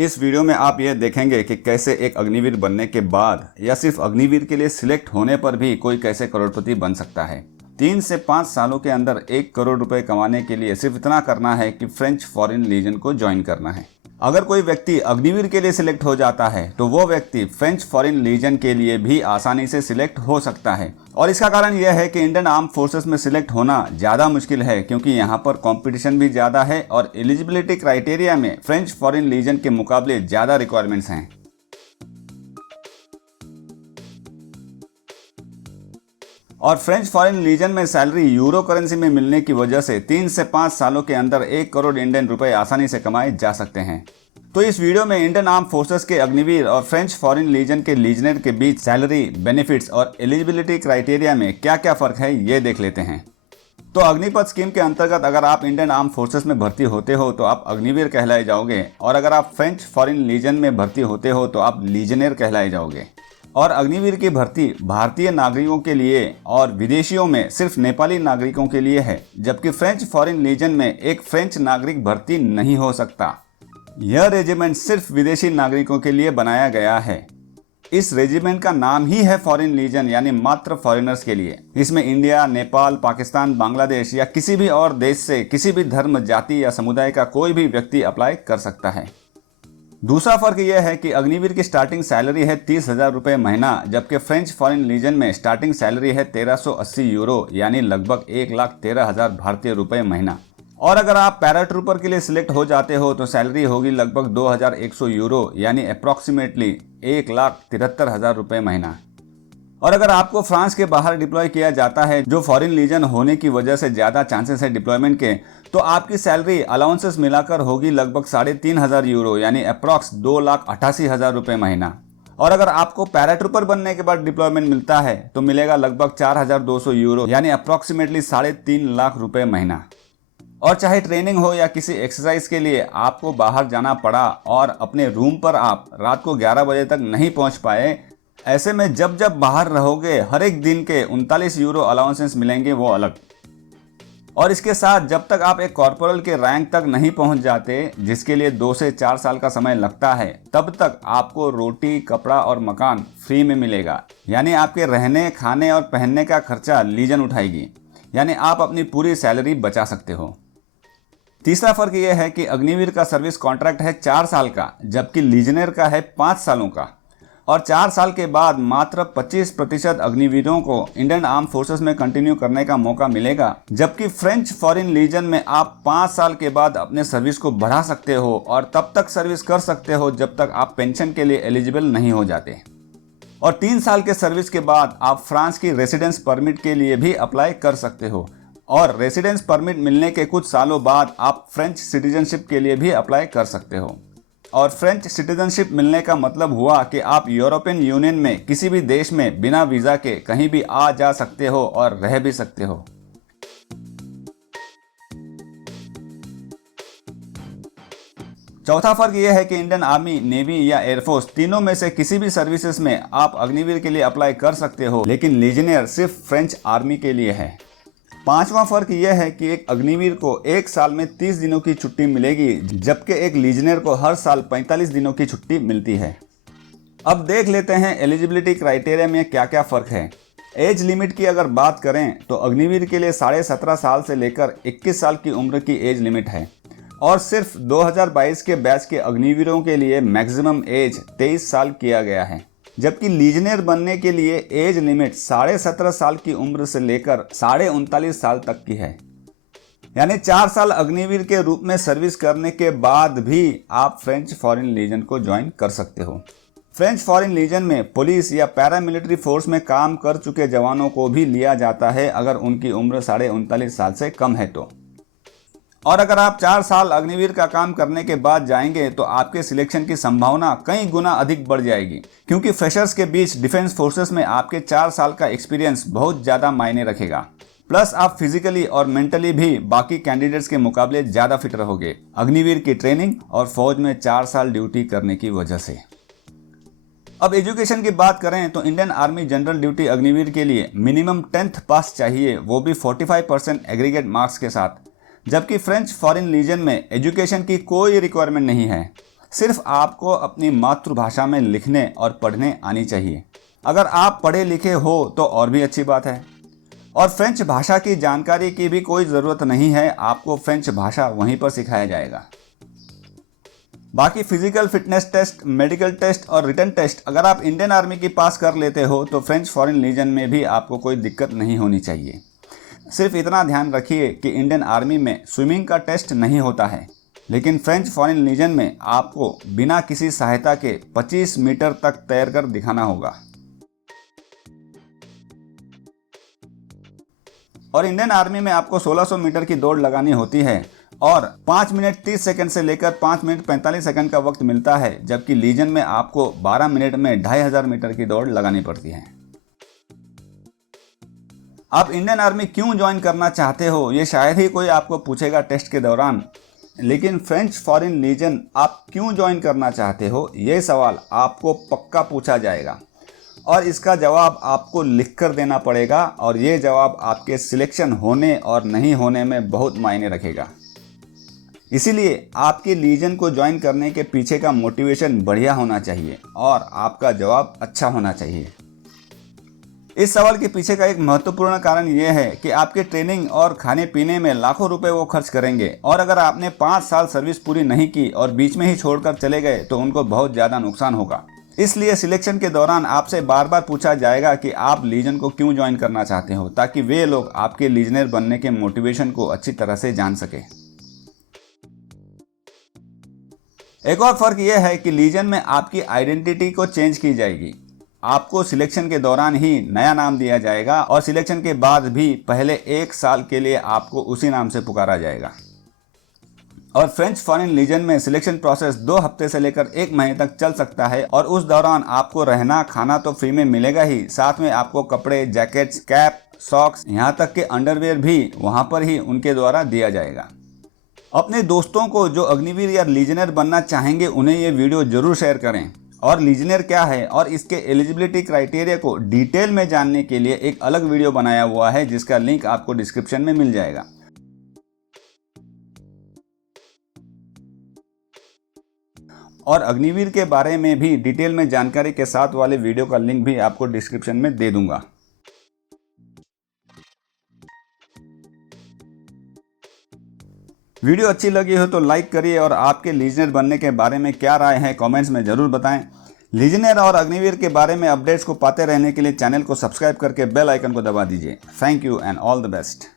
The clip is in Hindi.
इस वीडियो में आप ये देखेंगे कि कैसे एक अग्निवीर बनने के बाद या सिर्फ अग्निवीर के लिए सिलेक्ट होने पर भी कोई कैसे करोड़पति बन सकता है। 3 से 5 सालों के अंदर 1 करोड़ रुपए कमाने के लिए सिर्फ इतना करना है कि फ्रेंच फॉरेन लीजन को ज्वाइन करना है। अगर कोई व्यक्ति अग्निवीर के लिए सिलेक्ट हो जाता है तो वो व्यक्ति फ्रेंच फॉरेन लीजन के लिए भी आसानी से सिलेक्ट हो सकता है। और इसका कारण यह है कि इंडियन आर्म फोर्सेस में सिलेक्ट होना ज़्यादा मुश्किल है, क्योंकि यहाँ पर कंपटीशन भी ज़्यादा है और एलिजिबिलिटी क्राइटेरिया में फ्रेंच फॉरेन लीजन के मुकाबले ज़्यादा रिक्वायरमेंट्स हैं। और फ्रेंच फॉरेन लीजन में सैलरी यूरो करेंसी में मिलने की वजह से 3 से 5 सालों के अंदर 1 करोड़ इंडियन रुपए आसानी से कमाए जा सकते हैं। तो इस वीडियो में इंडियन आर्म फोर्सेस के अग्निवीर और फ्रेंच फॉरेन लीजन के लीजनर के बीच सैलरी, बेनिफिट्स और एलिजिबिलिटी क्राइटेरिया में क्या क्या फर्क है ये देख लेते हैं। तो अग्निपथ स्कीम के अंतर्गत अगर आप इंडियन आर्म फोर्सेस में भर्ती होते हो तो आप अग्निवीर कहलाए जाओगे, और अगर आप फ्रेंच फॉरेन लीजन में भर्ती होते हो तो आप लीजनर कहलाए जाओगे। और अग्निवीर की भर्ती भारतीय नागरिकों के लिए और विदेशियों में सिर्फ नेपाली नागरिकों के लिए है, जबकि फ्रेंच फॉरेन लीजन में एक फ्रेंच नागरिक भर्ती नहीं हो सकता। यह रेजिमेंट सिर्फ विदेशी नागरिकों के लिए बनाया गया है। इस रेजिमेंट का नाम ही है फॉरेन लीजन, यानी मात्र फॉरेनर्स के लिए। इसमें इंडिया, नेपाल, पाकिस्तान, बांग्लादेश या किसी भी और देश से किसी भी धर्म, जाति या समुदाय का कोई भी व्यक्ति अप्लाई कर सकता है। दूसरा फर्क यह है कि अग्निवीर की स्टार्टिंग सैलरी है 30,000 रुपये महीना, जबकि फ्रेंच फॉरेन लीजन में स्टार्टिंग सैलरी है 1380 यूरो, यानी लगभग 1,13,000 भारतीय रुपये महीना। और अगर आप पैराट्रूपर के लिए सिलेक्ट हो जाते हो तो सैलरी होगी लगभग 2,100 यूरो, यानी अप्रॉक्सीमेटली 1,73,000 रुपये महीना। और अगर आपको फ्रांस के बाहर डिप्लॉय किया जाता है, जो फॉरेन लीजन होने की वजह से ज़्यादा चांसेस है डिप्लॉयमेंट के, तो आपकी सैलरी अलाउंसेस मिलाकर होगी लगभग 3,500 यूरो, यानी अप्रॉक्स 2,88,000 रुपये महीना। और अगर आपको पैराट्रूपर बनने के बाद डिप्लॉयमेंट मिलता है तो मिलेगा लगभग 4,200 यूरो, यानी अप्रॉक्सीमेटली 3.5 लाख रुपये महीना। और चाहे ट्रेनिंग हो या किसी एक्सरसाइज के लिए आपको बाहर जाना पड़ा और अपने रूम पर आप रात को 11 बजे तक नहीं पहुंच पाए, ऐसे में जब जब बाहर रहोगे हर एक दिन के 39 यूरो अलाउंसेस मिलेंगे, वो अलग। और इसके साथ जब तक आप एक कॉर्पोरल के रैंक तक नहीं पहुंच जाते, जिसके लिए 2 से 4 साल का समय लगता है, तब तक आपको रोटी, कपड़ा और मकान फ्री में मिलेगा। यानी आपके रहने, खाने और पहनने का खर्चा लीजन उठाएगी, यानी आप अपनी पूरी सैलरी बचा सकते हो। तीसरा फर्क यह है कि अग्निवीर का सर्विस कॉन्ट्रैक्ट है 4 साल का, जबकि लीजनर का है 5 सालों का। और 4 साल के बाद मात्र 25% अग्निवीरों को इंडियन आर्म फोर्सेस में कंटिन्यू करने का मौका मिलेगा, जबकि फ्रेंच फॉरेन लीजन में आप 5 साल के बाद अपने सर्विस को बढ़ा सकते हो और तब तक सर्विस कर सकते हो जब तक आप पेंशन के लिए एलिजिबल नहीं हो जाते। और 3 साल के सर्विस के बाद आप फ्रांस की रेसिडेंस परमिट के लिए भी अप्लाई कर सकते हो, और रेसिडेंस परमिट मिलने के कुछ सालों बाद आप फ्रेंच सिटीजनशिप के लिए भी अप्लाई कर सकते हो। और फ्रेंच सिटीजनशिप मिलने का मतलब हुआ कि आप यूरोपियन यूनियन में किसी भी देश में बिना वीज़ा के कहीं भी आ जा सकते हो और रह भी सकते हो। चौथा फर्क यह है कि इंडियन आर्मी, नेवी या एयरफोर्स तीनों में से किसी भी सर्विसेज में आप अग्निवीर के लिए अप्लाई कर सकते हो, लेकिन लीजनियर सिर्फ फ्रेंच आर्मी के लिए है। पांचवा फर्क यह है कि एक अग्निवीर को 1 साल में 30 दिनों की छुट्टी मिलेगी, जबकि एक लीजनर को हर साल 45 दिनों की छुट्टी मिलती है। अब देख लेते हैं एलिजिबिलिटी क्राइटेरिया में क्या क्या फर्क है। एज लिमिट की अगर बात करें तो अग्निवीर के लिए 17.5 साल से लेकर 21 साल की उम्र की एज लिमिट है, और सिर्फ 2022 के बैच के अग्निवीरों के लिए मैक्सिमम एज 23 साल किया गया है, जबकि लीजनर बनने के लिए एज लिमिट 17.5 साल की उम्र से लेकर 39.5 साल तक की है। यानी 4 साल अग्निवीर के रूप में सर्विस करने के बाद भी आप फ्रेंच फॉरेन लीजन को ज्वाइन कर सकते हो। फ्रेंच फॉरेन लीजन में पुलिस या पैरामिलिट्री फोर्स में काम कर चुके जवानों को भी लिया जाता है, अगर उनकी उम्र 39.5 साल से कम है तो। और अगर आप 4 साल अग्निवीर का काम करने के बाद जाएंगे तो आपके सिलेक्शन की संभावना कई गुना अधिक बढ़ जाएगी, क्योंकि फ्रेशर्स के बीच डिफेंस फोर्सेस में आपके 4 साल का एक्सपीरियंस बहुत ज़्यादा मायने रखेगा। प्लस आप फिजिकली और मेंटली भी बाकी कैंडिडेट्स के मुकाबले ज़्यादा फिट रहोगे अग्निवीर की ट्रेनिंग और फौज में 4 साल ड्यूटी करने की वजह से। अब एजुकेशन की बात करें तो Indian army general duty Agniveer के लिए मिनिमम 10th पास चाहिए, वो भी 45% एग्रीगेट मार्क्स के साथ, जबकि फ्रेंच फॉरेन लीजन में एजुकेशन की कोई रिक्वायरमेंट नहीं है। सिर्फ आपको अपनी मातृभाषा में लिखने और पढ़ने आनी चाहिए। अगर आप पढ़े लिखे हो तो और भी अच्छी बात है। और फ्रेंच भाषा की जानकारी की भी कोई ज़रूरत नहीं है, आपको फ्रेंच भाषा वहीं पर सिखाया जाएगा। बाकी physical fitness test, medical test और रिटन टेस्ट अगर आप इंडियन आर्मी की पास कर लेते हो तो फ्रेंच फॉरेन लीजन में भी आपको कोई दिक्कत नहीं होनी चाहिए। सिर्फ इतना ध्यान रखिए कि इंडियन आर्मी में स्विमिंग का टेस्ट नहीं होता है, लेकिन फ्रेंच फॉरेन लीजन में आपको बिना किसी सहायता के 25 मीटर तक तैरकर दिखाना होगा। और इंडियन आर्मी में आपको 1600 मीटर की दौड़ लगानी होती है और 5 मिनट 30 सेकंड से लेकर 5 मिनट 45 सेकंड का वक्त मिलता है, जबकि लीजन में आपको 12 मिनट में 2500 मीटर की दौड़ लगानी पड़ती है। आप इंडियन आर्मी क्यों ज्वाइन करना चाहते हो, ये शायद ही कोई आपको पूछेगा टेस्ट के दौरान, लेकिन फ्रेंच फॉरेन लीजन आप क्यों ज्वाइन करना चाहते हो, ये सवाल आपको पक्का पूछा जाएगा और इसका जवाब आपको लिखकर देना पड़ेगा और ये जवाब आपके सिलेक्शन होने और नहीं होने में बहुत मायने रखेगा। इसीलिए आपके लीजन को ज्वाइन करने के पीछे का मोटिवेशन बढ़िया होना चाहिए और आपका जवाब अच्छा होना चाहिए। इस सवाल के पीछे का एक महत्वपूर्ण कारण यह है कि आपके ट्रेनिंग और खाने पीने में लाखों रुपए वो खर्च करेंगे और अगर आपने 5 साल सर्विस पूरी नहीं की और बीच में ही छोड़कर चले गए तो उनको बहुत ज़्यादा नुकसान होगा। इसलिए सिलेक्शन के दौरान आपसे बार बार पूछा जाएगा कि आप लीजन को क्यों ज्वाइन करना चाहते हो, ताकि वे लोग आपके लीजनर बनने के मोटिवेशन को अच्छी तरह से जान सके। एक और फर्क यह है कि लीजन में आपकी आइडेंटिटी को चेंज की जाएगी। आपको सिलेक्शन के दौरान ही नया नाम दिया जाएगा और सिलेक्शन के बाद भी पहले 1 साल के लिए आपको उसी नाम से पुकारा जाएगा। और फ्रेंच फॉरेन लीजन में सिलेक्शन प्रोसेस 2 हफ्ते से लेकर 1 महीने तक चल सकता है और उस दौरान आपको रहना खाना तो फ्री में मिलेगा ही, साथ में आपको कपड़े, जैकेट्स, कैप, सॉक्स, यहाँ तक के अंडरवेयर भी वहाँ पर ही उनके द्वारा दिया जाएगा। अपने दोस्तों को जो अग्निवीर या लीजनर बनना चाहेंगे उन्हें ये वीडियो जरूर शेयर करें और लीजनर क्या है और इसके एलिजिबिलिटी क्राइटेरिया को डिटेल में जानने के लिए एक अलग वीडियो बनाया हुआ है जिसका लिंक आपको डिस्क्रिप्शन में मिल जाएगा। और अग्निवीर के बारे में भी डिटेल में जानकारी के साथ वाले वीडियो का लिंक भी आपको डिस्क्रिप्शन में दे दूंगा। वीडियो अच्छी लगी हो तो लाइक करिए और आपके लीजनर बनने के बारे में क्या राय है कमेंट्स में ज़रूर बताएं। लीजनर और अग्निवीर के बारे में अपडेट्स को पाते रहने के लिए चैनल को सब्सक्राइब करके बेल आइकन को दबा दीजिए। Thank you and all the best.